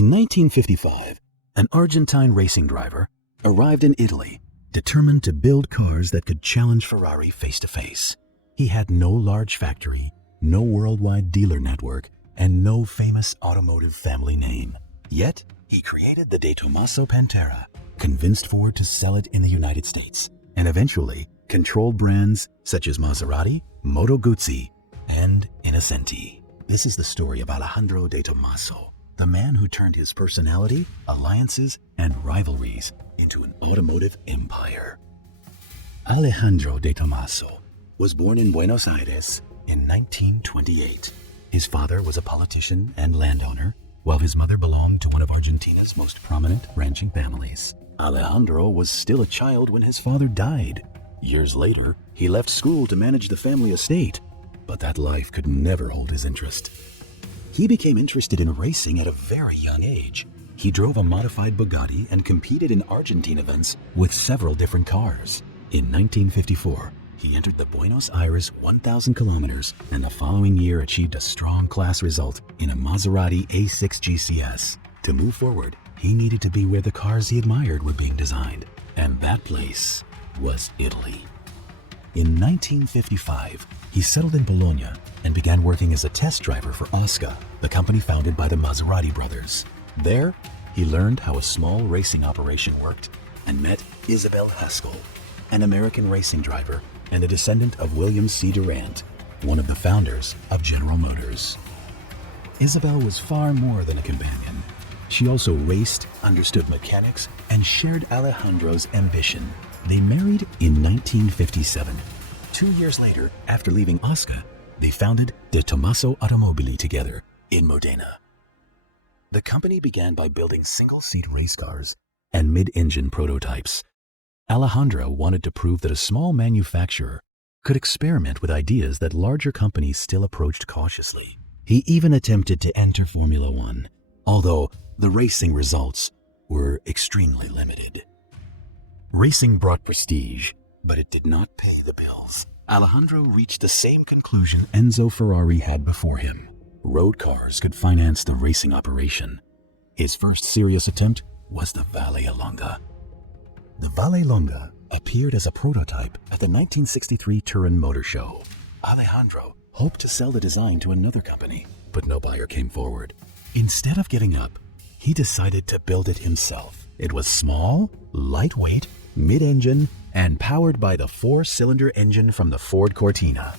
In 1955, an Argentine racing driver arrived in Italy, determined to build cars that could challenge Ferrari face to face. He had no large factory, no worldwide dealer network, and no famous automotive family name. Yet, he created the De Tomaso Pantera, convinced Ford to sell it in the United States, and eventually controlled brands such as Maserati, Moto Guzzi, and Innocenti. This is the story of Alejandro de Tomaso, the man who turned his personality, alliances, and rivalries into an automotive empire. Alejandro de Tomaso was born in Buenos Aires in 1928. His father was a politician and landowner, while his mother belonged to one of Argentina's most prominent ranching families. Alejandro was still a child when his father died. Years later, he left school to manage the family estate, but that life could never hold his interest. He became interested in racing at a very young age. He drove a modified Bugatti and competed in Argentine events with several different cars. In 1954, he entered the Buenos Aires 1,000 kilometers and the following year achieved a strong class result in a Maserati A6 GCS. To move forward, he needed to be where the cars he admired were being designed, and that place was Italy. In 1955, he settled in Bologna and began working as a test driver for OSCA, the company founded by the Maserati brothers. There, he learned how a small racing operation worked and met Isabelle Haskell, an American racing driver and a descendant of William C. Durant, one of the founders of General Motors. Isabelle was far more than a companion. She also raced, understood mechanics, and shared Alejandro's ambition. They married in 1957. 2 years later, after leaving OSCA, they founded De Tomaso Automobili together in Modena. The company began by building single-seat race cars and mid-engine prototypes. Alejandro wanted to prove that a small manufacturer could experiment with ideas that larger companies still approached cautiously. He even attempted to enter Formula One, although the racing results were extremely limited. Racing brought prestige, but it did not pay the bills. Alejandro reached the same conclusion Enzo Ferrari had before him. Road cars could finance the racing operation. His first serious attempt was the Vallelunga. The Vallelunga appeared as a prototype at the 1963 Turin Motor Show. Alejandro hoped to sell the design to another company, but no buyer came forward. Instead of giving up, he decided to build it himself. It was small, lightweight, mid-engine, and powered by the 4-cylinder engine from the Ford Cortina.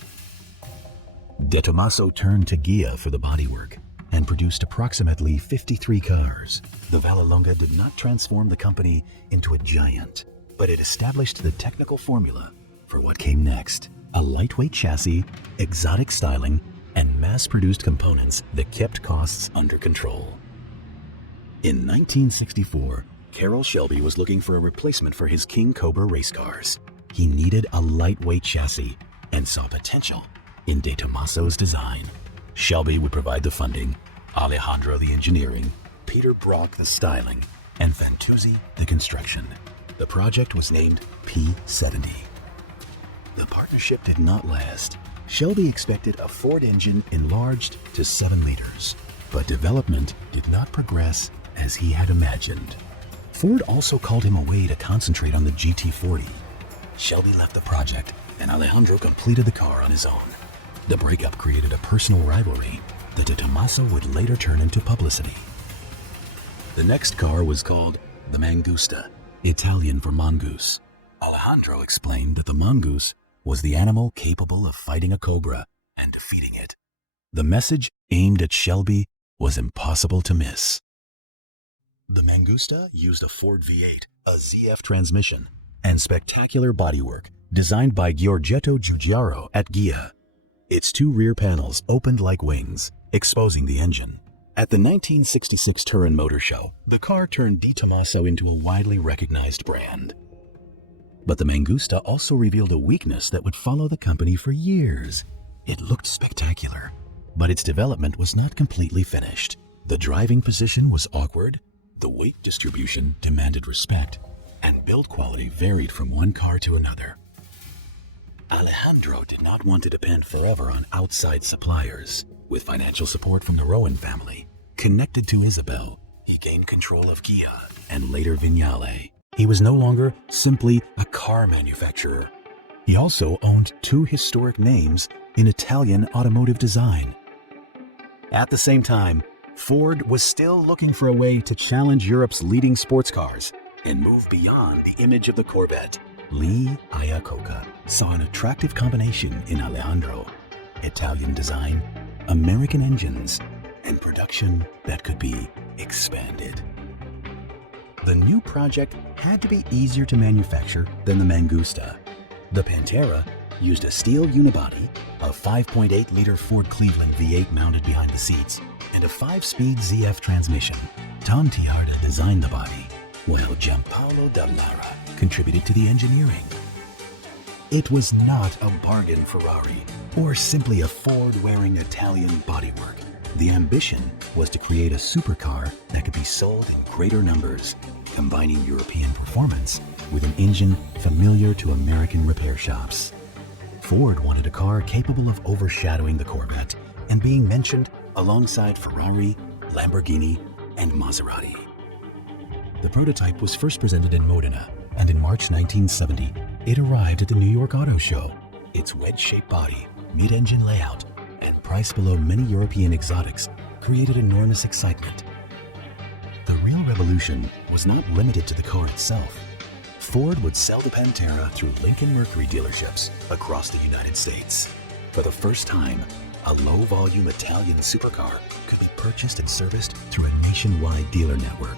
De Tomaso turned to Ghia for the bodywork and produced approximately 53 cars. The Vallelunga did not transform the company into a giant, but it established the technical formula for what came next: a lightweight chassis, exotic styling, and mass-produced components that kept costs under control. In 1964, Carroll Shelby was looking for a replacement for his King Cobra race cars. He needed a lightweight chassis and saw potential in De Tomaso's design. Shelby would provide the funding, Alejandro the engineering, Peter Brock the styling, and Fantuzzi the construction. The project was named P70. The partnership did not last. Shelby expected a Ford engine enlarged to 7 liters, but development did not progress as he had imagined. Ford also called him away to concentrate on the GT40. Shelby left the project, and Alejandro completed the car on his own. The breakup created a personal rivalry that De Tomaso would later turn into publicity. The next car was called the Mangusta, Italian for mongoose. Alejandro explained that the mongoose was the animal capable of fighting a cobra and defeating it. The message aimed at Shelby was impossible to miss. The Mangusta used a Ford V8, a ZF transmission, and spectacular bodywork designed by Giorgetto Giugiaro at Ghia. Its 2 rear panels opened like wings, exposing the engine. At the 1966 Turin Motor Show, the car turned De Tomaso into a widely recognized brand. But the Mangusta also revealed a weakness that would follow the company for years. It looked spectacular, but its development was not completely finished. The driving position was awkward, the weight distribution demanded respect, and build quality varied from one car to another. Alejandro did not want to depend forever on outside suppliers. With financial support from the Rowan family, connected to Isabelle, he gained control of Ghia and later Vignale. He was no longer simply a car manufacturer. He also owned two historic names in Italian automotive design. At the same time, Ford was still looking for a way to challenge Europe's leading sports cars and move beyond the image of the Corvette. Lee Iacocca saw an attractive combination in Alejandro: Italian design, American engines, and production that could be expanded. The new project had to be easier to manufacture than the Mangusta. The Pantera used a steel unibody, a 5.8-liter Ford Cleveland V8 mounted behind the seats, and a 5-speed ZF transmission. Tom Tiarda designed the body, while Giampaolo Dallara contributed to the engineering. It was not a bargain Ferrari, or simply a Ford-wearing Italian bodywork. The ambition was to create a supercar that could be sold in greater numbers, combining European performance with an engine familiar to American repair shops. Ford wanted a car capable of overshadowing the Corvette and being mentioned alongside Ferrari, Lamborghini, and Maserati. The prototype was first presented in Modena, and in March 1970, it arrived at the New York Auto Show. Its wedge-shaped body, mid-engine layout, and price below many European exotics created enormous excitement. The real revolution was not limited to the car itself. Ford would sell the Pantera through Lincoln-Mercury dealerships across the United States. For the first time, a low-volume Italian supercar could be purchased and serviced through a nationwide dealer network.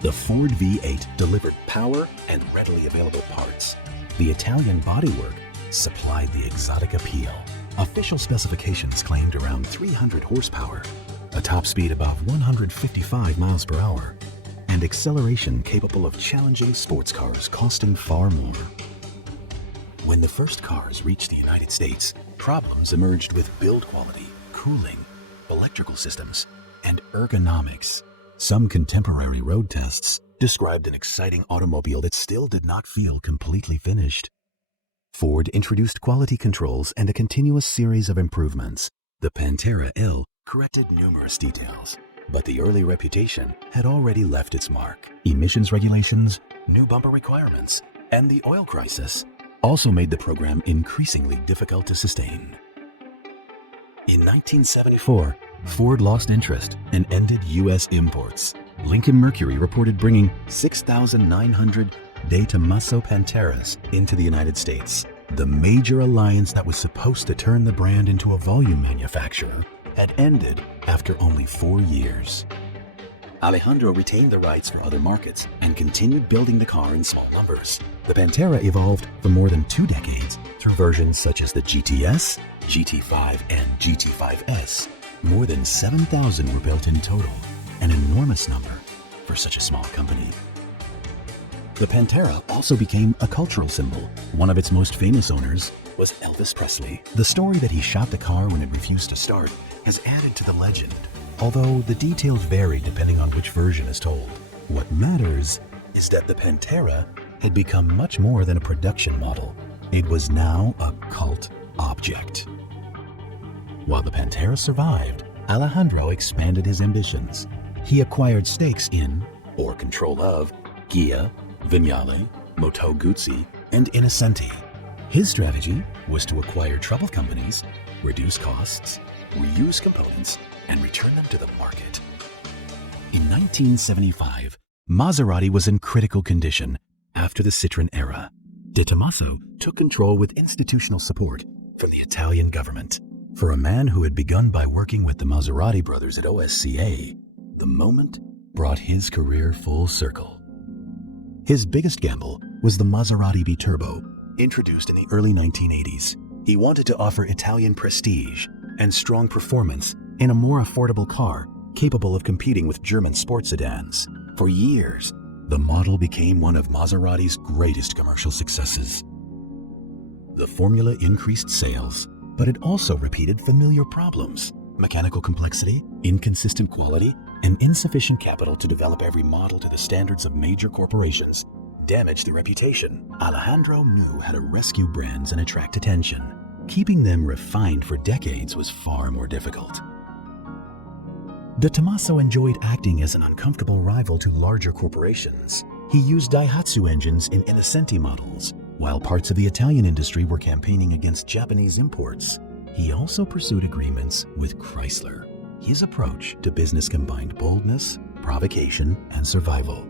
The Ford V8 delivered power and readily available parts. The Italian bodywork supplied the exotic appeal. Official specifications claimed around 300 horsepower, a top speed above 155 miles per hour, and acceleration capable of challenging sports cars costing far more. When the first cars reached the United States, problems emerged with build quality, cooling, electrical systems, and ergonomics. Some contemporary road tests described an exciting automobile that still did not feel completely finished. Ford introduced quality controls and a continuous series of improvements. The Pantera L corrected numerous details, but the early reputation had already left its mark. Emissions regulations, new bumper requirements, and the oil crisis also made the program increasingly difficult to sustain. In 1974, Ford lost interest and ended U.S. imports. Lincoln-Mercury reported bringing 6,900 De Tomaso Panteras into the United States. The major alliance that was supposed to turn the brand into a volume manufacturer had ended after only 4 years. Alejandro retained the rights for other markets and continued building the car in small numbers. The Pantera evolved for more than 2 decades through versions such as the GTS, GT5, and GT5S. More than 7,000 were built in total, an enormous number for such a small company. The Pantera also became a cultural symbol. One of its most famous owners was Elvis Presley. The story that he shot the car when it refused to start has added to the legend, although the details vary depending on which version is told. What matters is that the Pantera had become much more than a production model. It was now a cult object. While the Pantera survived, Alejandro expanded his ambitions. He acquired stakes in, or control of, Ghia, Vignale, Moto Guzzi, and Innocenti. His strategy was to acquire troubled companies, reduce costs, reuse components, and return them to the market. In 1975, Maserati was in critical condition after the Citroën era. De Tomaso took control with institutional support from the Italian government. For a man who had begun by working with the Maserati brothers at OSCA, the moment brought his career full circle. His biggest gamble was the Maserati Biturbo, introduced in the early 1980s. He wanted to offer Italian prestige and strong performance in a more affordable car capable of competing with German sports sedans. For years, the model became one of Maserati's greatest commercial successes. The formula increased sales, but it also repeated familiar problems: mechanical complexity, inconsistent quality, and insufficient capital to develop every model to the standards of major corporations damaged the reputation. Alejandro knew how to rescue brands and attract attention. Keeping them refined for decades was far more difficult. De Tomaso enjoyed acting as an uncomfortable rival to larger corporations. He used Daihatsu engines in Innocenti models, while parts of the Italian industry were campaigning against Japanese imports. He also pursued agreements with Chrysler. His approach to business combined boldness, provocation, and survival.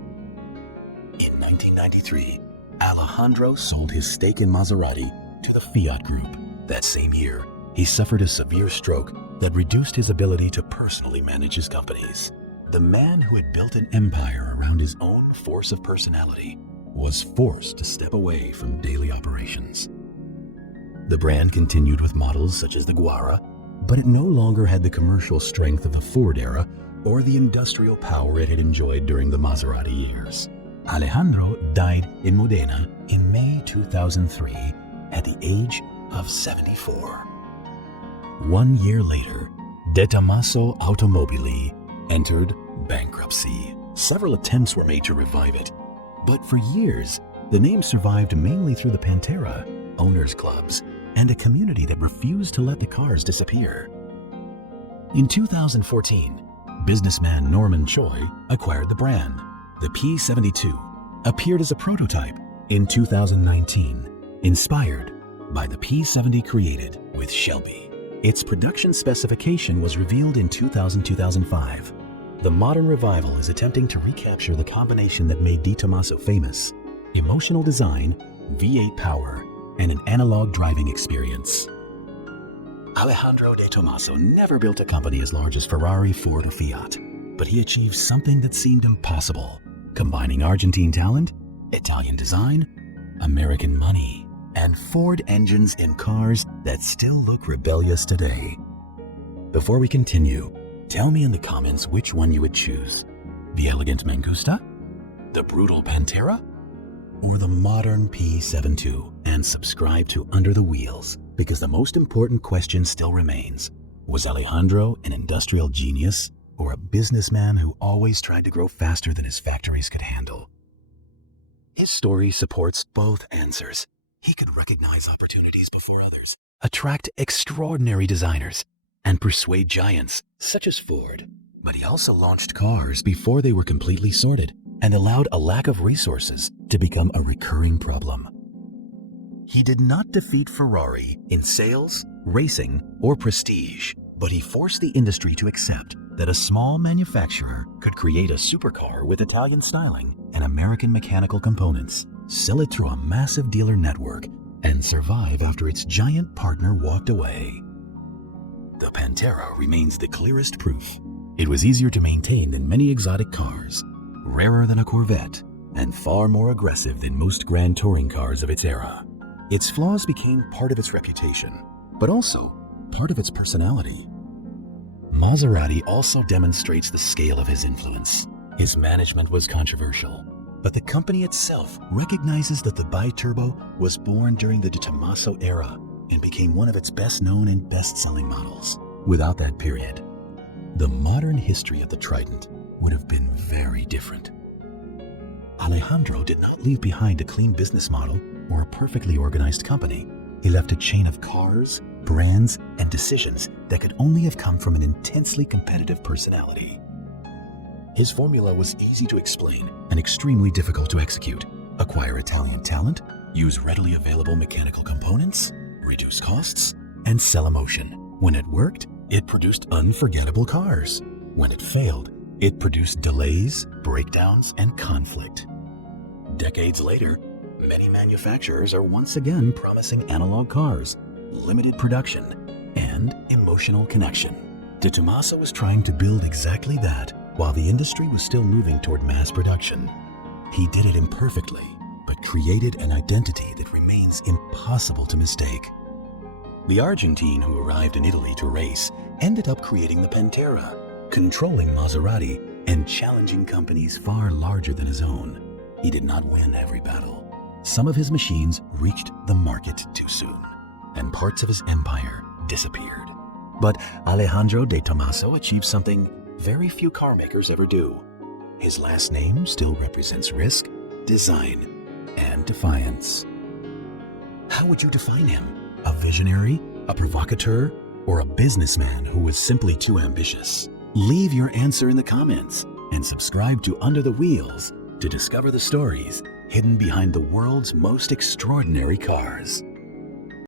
In 1993, Alejandro sold his stake in Maserati to the Fiat Group. That same year, he suffered a severe stroke that reduced his ability to personally manage his companies. The man who had built an empire around his own force of personality was forced to step away from daily operations. The brand continued with models such as the Ghia, but it no longer had the commercial strength of the Ford era or the industrial power it had enjoyed during the Maserati years. Alejandro died in Modena in May 2003 at the age of 74. 1 year later, De Tomaso Automobili entered bankruptcy. Several attempts were made to revive it, but for years, the name survived mainly through the Pantera, owners' clubs, and a community that refused to let the cars disappear. In 2014, businessman Norman Choi acquired the brand. The P72 appeared as a prototype in 2019, inspired by the P70 created with Shelby. Its production specification was revealed in 2000-2005. The modern revival is attempting to recapture the combination that made De Tomaso famous: emotional design, V8 power, and an analog driving experience. Alejandro de Tomaso never built a company as large as Ferrari, Ford, or Fiat, but he achieved something that seemed impossible, combining Argentine talent, Italian design, American money, and Ford engines in cars that still look rebellious today. Before we continue, tell me in the comments which one you would choose: the elegant Mangusta, the brutal Pantera, or the modern P72, and subscribe to Under the Wheels, because the most important question still remains: was Alejandro an industrial genius or a businessman who always tried to grow faster than his factories could handle? His story supports both answers. He could recognize opportunities before others, attract extraordinary designers, and persuade giants such as Ford. But he also launched cars before they were completely sorted and allowed a lack of resources to become a recurring problem. He did not defeat Ferrari in sales, racing, or prestige, but he forced the industry to accept that a small manufacturer could create a supercar with Italian styling and American mechanical components, sell it through a massive dealer network, and survive after its giant partner walked away. The Pantera remains the clearest proof. It was easier to maintain than many exotic cars, rarer than a Corvette, and far more aggressive than most grand touring cars of its era. Its flaws became part of its reputation, but also part of its personality. Maserati also demonstrates the scale of his influence. His management was controversial, but the company itself recognizes that the Biturbo was born during the De Tomaso era and became one of its best-known and best-selling models. Without that period, the modern history of the Trident would have been very different. Alejandro did not leave behind a clean business model or a perfectly organized company. He left a chain of cars, brands, and decisions that could only have come from an intensely competitive personality. His formula was easy to explain and extremely difficult to execute. Acquire Italian talent, use readily available mechanical components, reduce costs, and sell emotion. When it worked, it produced unforgettable cars. When it failed, it produced delays, breakdowns, and conflict. Decades later, many manufacturers are once again promising analog cars, limited production, and emotional connection. De Tomaso was trying to build exactly that while the industry was still moving toward mass production. He did it imperfectly, but created an identity that remains impossible to mistake. The Argentine who arrived in Italy to race ended up creating the Pantera, controlling Maserati and challenging companies far larger than his own. He did not win every battle. Some of his machines reached the market too soon, and parts of his empire disappeared. But Alejandro de Tomaso achieved something very few car makers ever do. His last name still represents risk, design, and defiance. How would you define him? A visionary, a provocateur, or a businessman who was simply too ambitious? Leave your answer in the comments and subscribe to Under the Wheels to discover the stories hidden behind the world's most extraordinary cars.